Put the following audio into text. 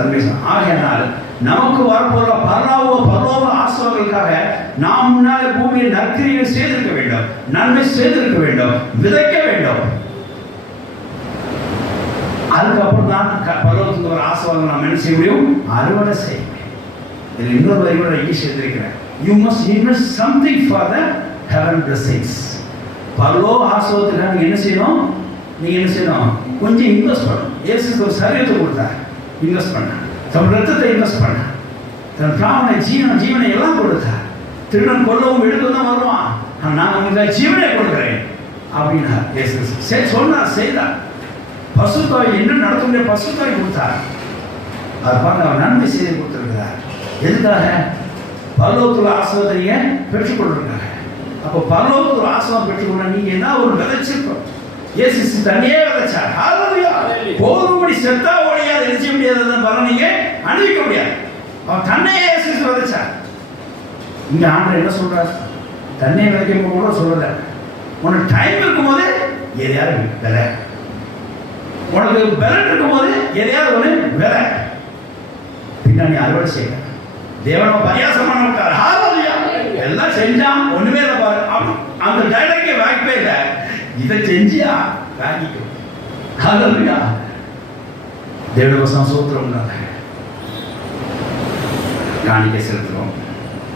நன்மை ஆகையினால் நமக்கு வரப்போற பரலோக பரலோக ஆசிரியர்களுக்காக நாம் முன்னாலே பூமியில் நற்கிரியை செய்திருக்க வேண்டும். நன்மை செய்திருக்க வேண்டும். விதைக்க வேண்டும். அதுக்கப்புறம் தான் க- பரலோகத்துக்கு ஒரு ஆசீர்வாதம் நாம் என்ன செய்ய முடியும்? அறுவடை செய்ய முடியும். இதில் இன்னொரு வரி கூட இங்கே சேர்த்திருக்கிறேன் you must invest something for the heaven blessings பரலோக ஆசீர்வாதத்துக்காக என்ன செய்யணும்? நீங்க என்ன செய்யணும்? கொஞ்சம் இன்வெஸ்ட் பண்ணணும். இயேசு ஒரு சரியத்தை கொடுத்தார். இன்வெஸ்ட் பண்ண. தன் ரத்தத்தை இன்வெஸ்ட் பண்ண. தன் பிராமண ஜீவன ஜீவனை எல்லாம் கொடுத்தார் திருடன் கொல்லவும் எடுக்கவும் தான் வருவான் நான் உங்களுக்கு ஜீவனை கொடுக்குறேன். அப்படின்னா இயேசு கிறிஸ்து. சரி சொன்னார் செய்தார். பசுத்தாய் என்ன நடத்த முடிய பசுத்தாய் கொடுத்தார். அது பாருங்க அவர் நன்மை செய்து கொடுத்திருக்கிறார். எதுக்காக? பரலோகத்துல ஆசிரியத்தைய பெற்றுக்கொண்டிருக்காங்க அப்போ பரலோகத்துல ஆசிரியம் பெற்றுக்கொள்ள நீங்க என்ன ஒரு விதைச்சிருக்கோம் இயேசு தண்ணியே விதைச்சார். போதும்படி செத்தா செய்ய முடியாது பலன் நீங்க முடியாது. அவன் தன்னையே இயேசு விதைச்சார். இங்க ஆண்டவர் என்ன சொல்றார்? தண்ணியை விதைக்கும் கூட சொல்லல உனக்கு டைம் இருக்கும்போது எதையாவது விலை. உனக்கு பலன் இருக்கும்போது எதையாவது ஒன்று விலை. பின்னாடி அறுவடை செய்ய தேவனோ பரியாசமான விட்டார் எல்லாம் செஞ்சான். ஒண்ணுமே இல்லை பாரு. அந்த டைலாக்கே வாய்ப்பே இல்லை. இதை செஞ்சியா? வாங்கிக்கோ. దేవుడి కోసం సూత్రం ఉన్నది దానికే సూత్రం